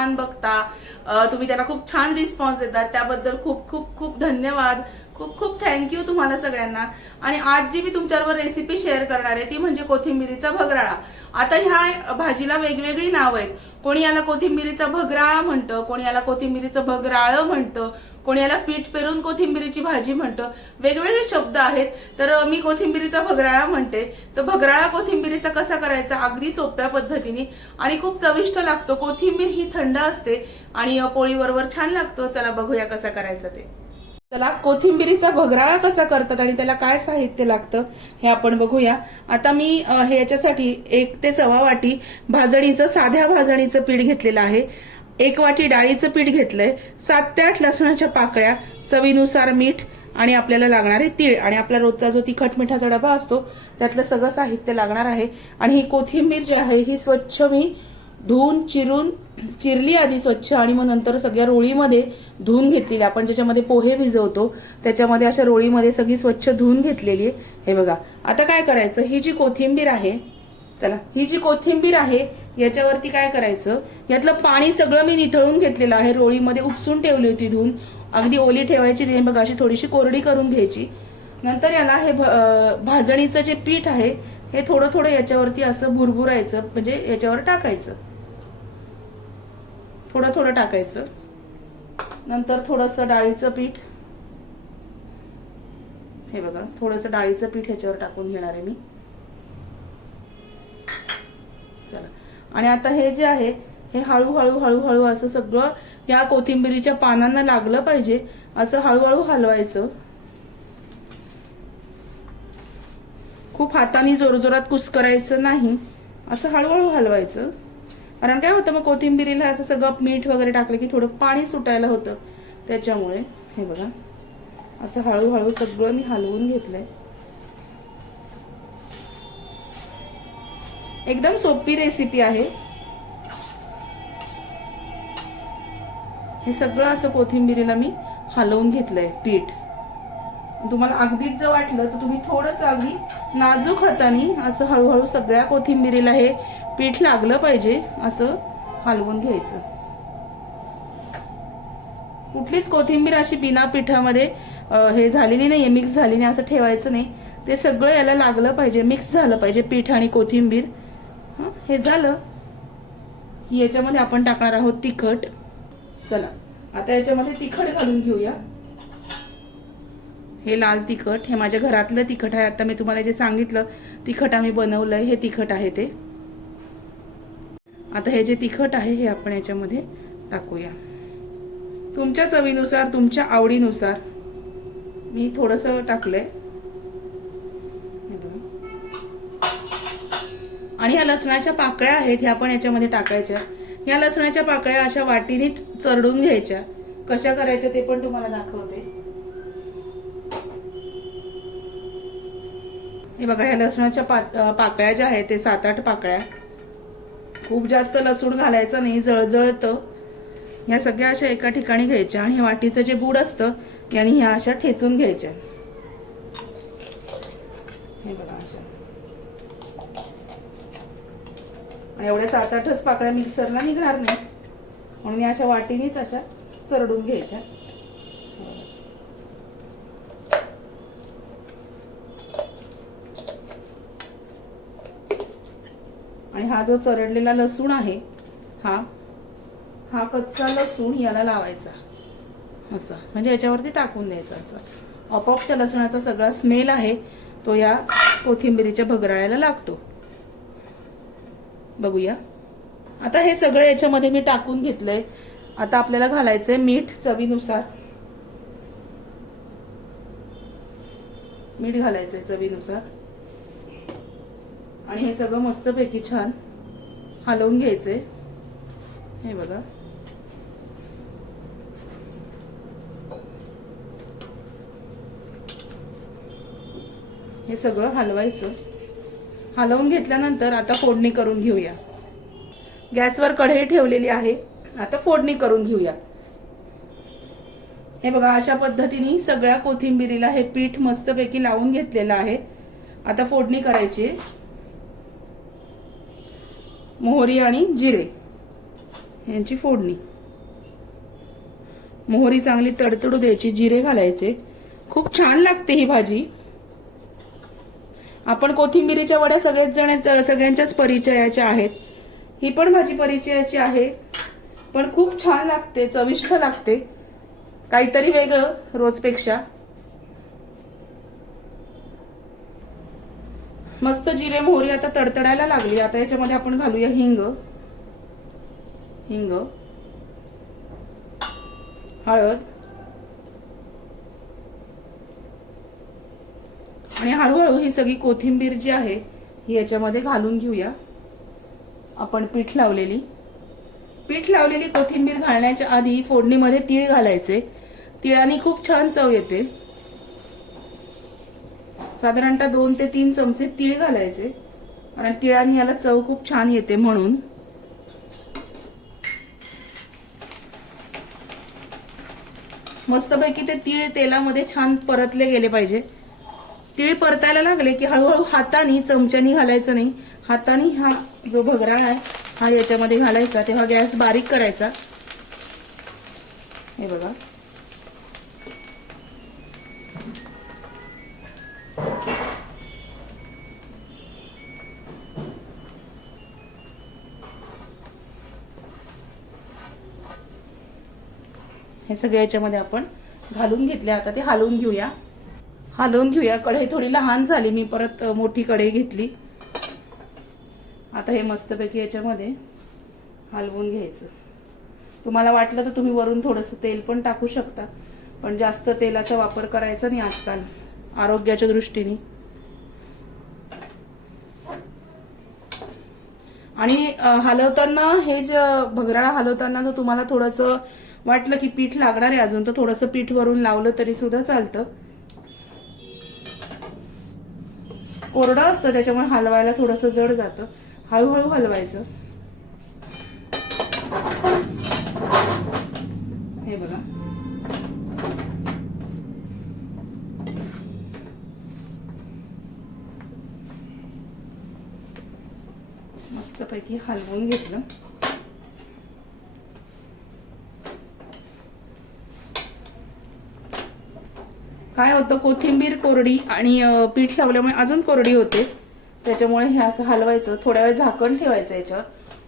छान बघता. तुम्ही त्याला खूप छान रिस्पॉन्स देतात. त्याबद्दल खूप खूप खूप धन्यवाद. खूप खूप थँक्यू तुम्हाला सगळ्यांना. आणि आज जी मी तुमच्यावर रेसिपी शेअर करणार आहे ती म्हणजे कोथिंबिरीचा भगराळा. आता ह्या भाजीला वेगवेगळी नावं आहेत. कोणी याला कोथिंबिरीचा भगराळा म्हणतं कोणी याला कोथिंबिरीचं भगराळं म्हणतं. कोणी याला पीठ पेरून कोथिंबिरीची भाजी म्हणतं. वेगवेगळे शब्द आहेत. तर मी कोथिंबिरीचा भगराळा म्हणते. तर भगराळा कोथिंबिरीचा कसा करायचा? अगदी सोप्या पद्धतीने. आणि खूप चविष्ट लागतो. कोथिंबीर ही थंड असते आणि पोळीबरोबर छान लागतो. चला बघूया कसा करायचा ते. चला कोथिंबिरीचा भगराळा कसा करतात आणि त्याला काय साहित्य लागतं हे आपण बघूया. आता मी हे याच्यासाठी एक ते सवा वाटी भाजणीचं साध्या भाजणीचं पीठ घेतलेलं आहे. एक वाटी डाळीचं पीठ घेतलंय. सात ते आठ लसणाच्या पाकळ्या चवीनुसार मीठ आणि आपल्याला लागणारे तीळ. आणि आपला रोजचा जो तिखट मिठाचा डबा असतो त्यातलं सगळं साहित्य लागणार आहे. आणि ही कोथिंबीर जी आहे ही स्वच्छ मी धुवून चिरून चिरली आधी स्वच्छ आणि मग नंतर सगळ्या रोळीमध्ये धुवून घेतलेली. आपण ज्याच्यामध्ये पोहे भिजवतो त्याच्यामध्ये अशा रोळीमध्ये सगळी स्वच्छ धुवून घेतलेली आहे. हे बघा. आता काय करायचं? ही जी कोथिंबीर आहे चला ही जी कोथिंबीर आहे याच्यावरती काय करायचं? यातलं पाणी सगळं मी निथळून घेतलेलं आहे. रोळीमध्ये उपसून ठेवली होती धुवून. अगदी ओली ठेवायची नाही. बघा अशी थोडीशी कोरडी करून घ्यायची. नंतर याला हे भ- भाजणीचं जे पीठ आहे हे थोडं थोडं याच्यावरती असं भुरभुरायचं. म्हणजे याच्यावर टाकायचं. थोडं थोडं टाकायचं. नंतर थोडंसं डाळीचं पीठ. हे बघा थोडंसं डाळीचं पीठ ह्याच्यावर टाकून घेणार आहे मी. आणि आता हे जे आहे हे हळूहळू हळूहळू असं सगळं या कोथिंबिरीच्या पानांना लागलं पाहिजे असं हळूहळू हलवायचं. खूप हाताने जोरजोरात कुस्करायचं नाही असं हळूहळू हलवायचं. कारण काय होतं मग कोथिंबिरीला असं सगळं मीठ वगैरे टाकलं की थोडं पाणी सुटायला होतं. त्याच्यामुळे हे बघा असं हळूहळू सगळं मी हलवून घेतलंय. एकदम सोपी रेसिपी आहे. हे सगळं असं कोथिंबिरीला मी हलवून घेतलंय पीठ. तुम्हाला अगदीच जर वाटलं तर तुम्ही थोडंसं अगदी नाजूक हाताने असं हळूहळू सगळ्या कोथिंबिरीला हे पीठ लागलं पाहिजे असं हलवून घ्यायचं. कुठलीच कोथिंबीर अशी बिना पिठामध्ये हे झालेली नाहीये मिक्स झाली नाही असं ठेवायचं नाही. ते सगळं याला लागलं पाहिजे मिक्स झालं पाहिजे पीठ आणि कोथिंबीर. हे झालं की याच्यामध्ये आपण टाकणार आहोत तिखट. चला आता याच्यामध्ये तिखट घालून घेऊया. हे लाल तिखट हे माझ्या घरातलं तिखट आहे. आता मी तुम्हाला जे सांगितलं तिखट आम्ही बनवलंय हे तिखट आहे ते. आता हे जे तिखट आहे हे आपण याच्यामध्ये टाकूया. तुमच्या चवीनुसार तुमच्या आवडीनुसार मी थोडंसं टाकलंय. आहे आणि ह्या लसणाच्या पाकळ्या आहेत ह्या पण याच्यामध्ये टाकायच्या. ह्या लसणाच्या पाकळ्या अशा वाटीनीच चरडून घ्यायच्या. कशा करायच्या ते पण तुम्हाला दाखवते. हे बघा ह्या लसणाच्या पा- पाकळ्या ज्या आहेत ते सात आठ पाकळ्या. खूप जास्त लसूण घालायचं नाही जळजळतं. ह्या सगळ्या अशा एका ठिकाणी घ्यायच्या आणि वाटीचं जे बूड असतं याने ह्या अशा ठेचून घ्यायच्या. हे बघा अशा आणि एवढ्या सात आठच पाकळ्या मिक्सरला निघणार नाही म्हणून मी अशा वाटीनेच अशा चरडून घ्यायच्या. आणि हा जो चरडलेला लसूण आहे हा हा कच्चा लसूण याला लावायचा. असा. म्हणजे याच्यावरती टाकून द्यायचा असं. आपोआप त्या लसणाचा सगळा स्मेल आहे तो या कोथिंबिरीच्या भगराळ्याला लागतो. बघूया. आता हे सगळं याच्यामध्ये मी टाकून घेतलंय. आता आपल्याला घालायचंय मीठ चवीनुसार. मीठ घालायचंय चवीनुसार. आणि हे सगळं मस्तपैकी छान हलवून घ्यायचंय. हे बघा. हे सगळं हलवायचं. हलवून घेतल्यानंतर आता फोडणी करून घेऊया. गॅसवर कढई ठेवलेली आहे. आता फोडणी करून घेऊया. हे बघा अशा पद्धतीने सगळ्या कोथिंबिरीला हे पीठ मस्तपैकी लावून घेतलेलं आहे. आता फोडणी करायची मोहरी आणि जिरे यांची फोडणी. मोहरी चांगली तडतडू द्यायची जिरे घालायचे. खूप छान लागते ही भाजी. आपण कोथिंबिरीच्या वड्या सगळेच जण सगळ्यांच्याच परिचयाच्या आहेत. ही पण भाजी परिचयाची आहे. पण खूप छान लागते चविष्ट लागते. काहीतरी वेगळं रोजपेक्षा. मस्त जिरे मोहरी आता तडतडायला लागली. आता याच्यामध्ये आपण घालूया हिंग. हिंग. हळद. आणि हळूहळू ही सगळी कोथिंबीर जी आहे ही याच्यामध्ये घालून घेऊया. आपण पीठ लावलेली. पीठ लावलेली कोथिंबीर घालण्याच्या आधी फोडणीमध्ये तीळ घालायचे. तिळाने खूप छान चव येते. साधारणतः दोन ते तीन चमचे तीळ घालायचे. कारण तिळाने याला चव खूप छान येते म्हणून. मस्तपैकी ते तीळ तेलामध्ये छान परतले गेले पाहिजे. तिळ परतायला लागले की हळूहळू हाताने चमच्यानी घालायचं नाही. हाताने हा जो भगराळ आहे हा याच्यामध्ये घालायचा. तेव्हा गॅस बारीक करायचा. हे बघा. हे सगळ्या याच्यामध्ये आपण घालून घेतले. आता ते हलवून घेऊया. हलवून घेऊया. कढई थोडी लहान झाली मी परत मोठी कढई घेतली. आता हे मस्तपैकी याच्यामध्ये हलवून घ्यायचं. तुम्हाला वाटलं तर तुम्ही वरून थोडंसं तेल पण टाकू शकता पण जास्त तेलाचा वापर करायचा नाही आजकाल आरोग्याच्या दृष्टीने. आणि हलवताना हे जे भगराळा हलवताना जर तुम्हाला थोडंसं वाटलं की पीठ लागणार आहे अजून तर थोडंसं पीठ वरून लावलं तरी सुद्धा चालतं. कोरडं असतं त्याच्यामुळे हलवायला थोडंसं जड जातं. हळूहळू हलवायचं. हे बघा. मस्तपैकी हलवून घेतलं. काय होतं कोथिंबीर कोरडी आणि पीठ लावल्यामुळे अजून कोरडी होते. त्याच्यामुळे हे असं हलवायचं. थोड्या वेळ झाकण ठेवायचं याच्यावर.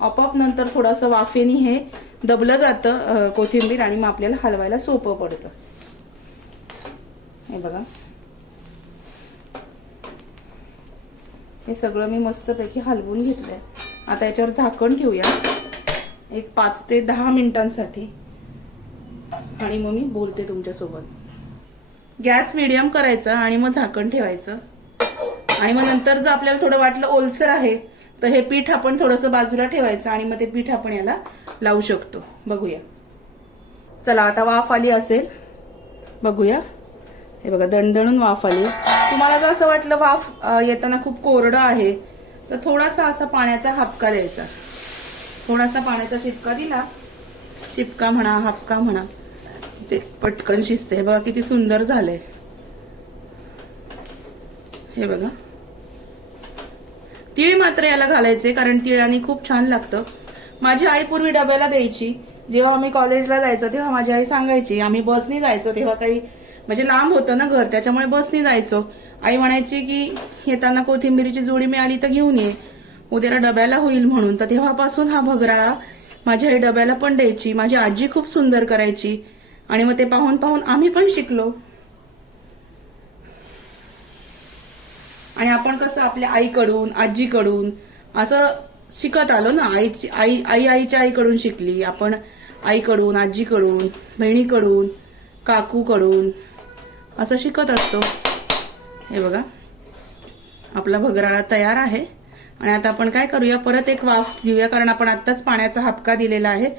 आपोआप नंतर थोडंसं वाफेनी हे दबलं जातं कोथिंबीर आणि मग आपल्याला हलवायला सोपं पडतं. हे बघा. हे सगळं मी मस्तपैकी हलवून घेतलंय. आता याच्यावर झाकण ठेवूया. एक पाच ते दहा मिनिटांसाठी. आणि मग मी बोलते तुमच्यासोबत. गॅस मिडियम करायचा आणि मग झाकण ठेवायचं. आणि मग नंतर जर आपल्याला थोडं वाटलं ओलसर आहे तर हे पीठ आपण थोडंसं बाजूला ठेवायचं आणि मग ते पीठ आपण याला लावू शकतो. बघूया. चला आता वाफ आली असेल. बघूया. हे बघा दणदणून वाफ आली. तुम्हाला जर असं वाटलं वाफ येताना खूप कोरडं आहे तर थोडासा असा पाण्याचा हापका द्यायचा. थोडासा पाण्याचा शिपका दिला. शिपका म्हणा हापका म्हणा. ते पटकन शिजते हे बघा किती सुंदर झालंय. हे बघा. तीळ मात्र याला घालायचे कारण तिळाने खूप छान लागतं. माझी आई पूर्वी डब्याला द्यायची. जेव्हा आम्ही कॉलेजला जायचो तेव्हा माझी आई सांगायची आम्ही बसनी जायचो. तेव्हा काही म्हणजे लांब होतं ना घर त्याच्यामुळे बसनी जायचो. आई म्हणायची की येताना कोथिंबीरीची जोडी मिळाली तर घेऊन ये. उद्याला डब्याला होईल म्हणून. तर तेव्हापासून हा भगराळा माझी आई डब्याला पण द्यायची. माझी आजी खूप सुंदर करायची. आणि मग ते पाहून पाहून आम्ही पण शिकलो. आणि आपण कसं आपल्या आईकडून आजीकडून असं शिकत आलो ना आईची आई आई आईच्या आईकडून शिकली. आपण आईकडून आजीकडून बहिणीकडून काकूकडून असं शिकत असतो. हे बघा. आपला भगराळा तयार आहे. आणि आता आपण काय करूया? परत एक वाफ घेऊया कारण आपण आत्ताच पाण्याचा हापका दिलेला आहे.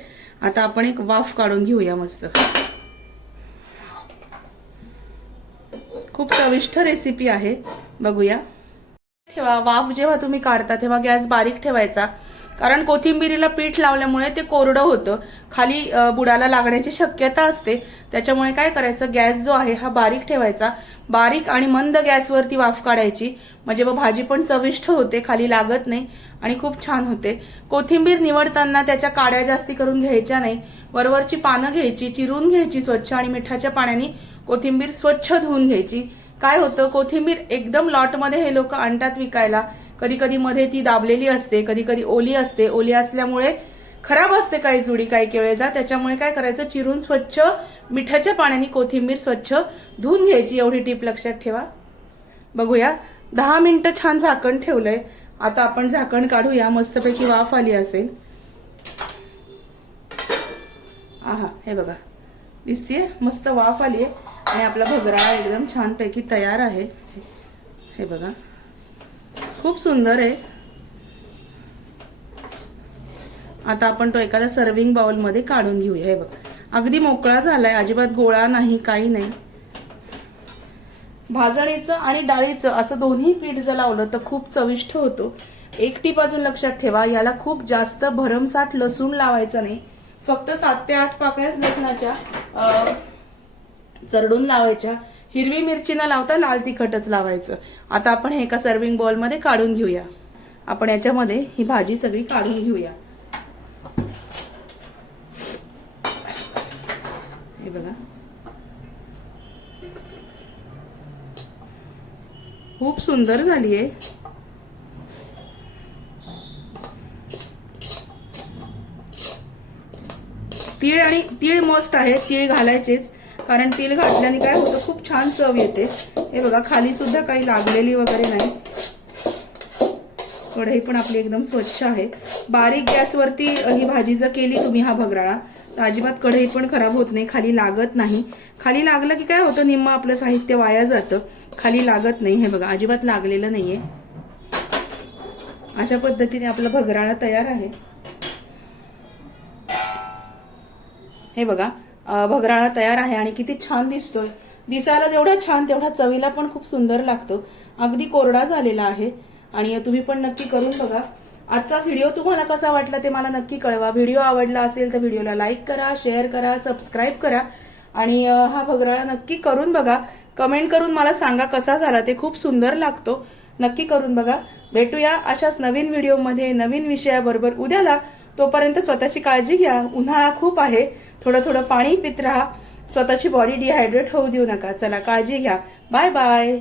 आता आपण एक वाफ काढून घेऊया मस्त. खूप चविष्ट रेसिपी आहे. बघूया. ठेवा वाफ जेव्हा तुम्ही काढता तेव्हा गॅस बारीक ठेवायचा. कारण कोथिंबिरीला पीठ लावल्यामुळे ते कोरडं होतं. खाली बुडाला लागण्याची शक्यता असते. त्याच्यामुळे काय करायचं गॅस जो आहे हा बारीक ठेवायचा. बारीक आणि मंद गॅसवरती वाफ काढायची. म्हणजे मग भाजी पण चविष्ट होते खाली लागत नाही आणि खूप छान होते. कोथिंबीर निवडताना त्याच्या काड्या जास्ती करून घ्यायच्या नाही. वरवरची पानं घ्यायची चिरून घ्यायची स्वच्छ आणि मिठाच्या पाण्याने कोथिंबीर स्वच्छ धुवून घ्यायची. काय होतं? कोथिंबीर एकदम लॉटमध्ये हे लोक आणतात विकायला. कधी कधी मध्ये ती दाबलेली असते कधी कधी ओली असते. ओली असल्यामुळे खराब असते काही जुडी काही केळेजा त्याच्यामुळे काय करायचं? चिरून स्वच्छ मिठाच्या पाण्याने कोथिंबीर स्वच्छ धुवून घ्यायची. एवढी टीप लक्षात ठेवा. बघूया. दहा मिनिटं छान झाकण ठेवलंय. आता आपण झाकण काढूया. मस्तपैकी वाफ आली असेल. आहा हे बघा. दिसतीये. मस्त वाफ आली आहे आणि आपला भगराळा एकदम छानपैकी तयार आहे. हे बघा. खूप सुंदर आहे. आता आपण तो एखाद्या सर्विंग बाउलमध्ये काढून घेऊया. हे बघ. अगदी मोकळा झालाय. अजिबात गोळा नाही काही नाही. भाजणीचं आणि डाळीचं असं दोन्ही पीठ जर लावलं तर खूप चविष्ट होतो. एक टीप अजून लक्षात ठेवा. याला खूप जास्त भरमसाठ लसूण लावायचं नाही. फक्त सात ते आठ पाकळ्याच लसणाच्या चरडून लावायच्या. हिरवी मिरची न लावता लाल तिखटच लावायचं. आता आपण हे एका सर्विंगमध्ये काढून घेऊया. आपण याच्यामध्ये ही भाजी सगळी काढून घेऊया. हे बघा. खूप सुंदर झाली आहे तीळ आणि तीळ मस्त आहे तीळ घालायचेच. कारण तीळ घातल्याने काय होतं खूप छान चव येते. हे बघा खाली सुद्धा काही लागलेली वगैरे नाही. कढई पण आपली एकदम स्वच्छ आहे. बारीक गॅसवरती ही भाजी जर केली तुम्ही हा भगराळा तर अजिबात कढई पण खराब होत नाही खाली लागत नाही. खाली लागलं की काय होतं निम्म आपलं साहित्य वाया जातं. खाली लागत नाही हे बघा अजिबात लागलेलं नाहीये. अशा पद्धतीने आपला भगराळा तयार आहे. हे बघा भगराळा तयार आहे आणि किती छान दिसतोय. दिसायला जेवढा छान तेवढा चवीला पण खूप सुंदर लागतो. अगदी कोरडा झालेला आहे. आणि तुम्ही पण नक्की करून बघा. आजचा व्हिडिओ तुम्हाला कसा वाटला ते मला नक्की कळवा. व्हिडिओ आवडला असेल तर व्हिडिओला लाईक करा शेअर करा सबस्क्राईब करा. आणि हा भगराळा नक्की करून बघा. कमेंट करून मला सांगा कसा झाला ते खूप सुंदर लागतो. नक्की करून बघा. भेटूया अशाच नवीन व्हिडिओमध्ये नवीन विषयाबरोबर. उद्याला तोपर्यंत स्वतःची काळजी घ्या. उन्हाळा खूप आहे. थोडं थोडं पाणी पित राहा. स्वतःची बॉडी डिहायड्रेट होऊ देऊ नका. चला काळजी घ्या. Bye bye